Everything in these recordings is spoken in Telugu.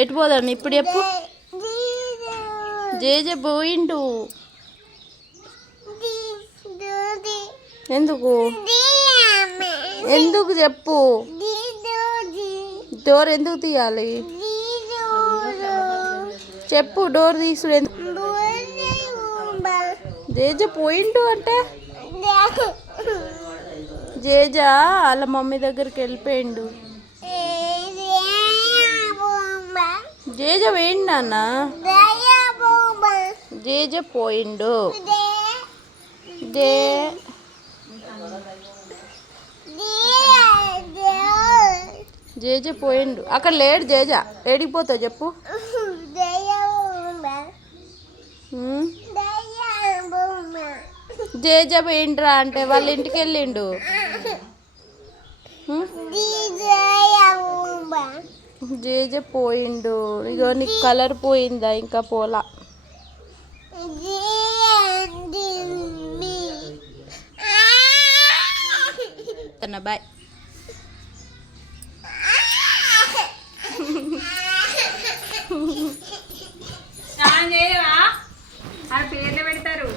ఎటు పోదాం ఇప్పుడు చెప్పు. జేజే పోయిండు. ఎందుకు ఎందుకు చెప్పు. డోర్ ఎందుకు తీయాలి చెప్పు. డోర్ తీసుడు ఎందుకు? జేజే పోయిండు అంటే జేజా వాళ్ళ మమ్మీ దగ్గరికి వెళ్ళిపోయిండు. జేజ పోయిండు నాన్న. జేజ పోయిండు. జేజ పోయిండు. అక్కడ లేడు జేజ. ఏడికి పోతావు చెప్పు. జేజ పోయిండ్రా అంటే వాళ్ళ ఇంటికి వెళ్ళిండు. జేజ పోయిండు. ఇగో నీకు కలర్ పోయిందా? ఇంకా పోలా. బాయ్. పేర్లు పెడతారు.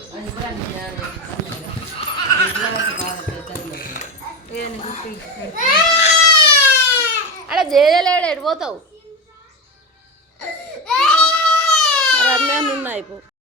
అలా చేయలేడు. ఎడిపోతావు రమ్యాన్ని ఉన్నాయి.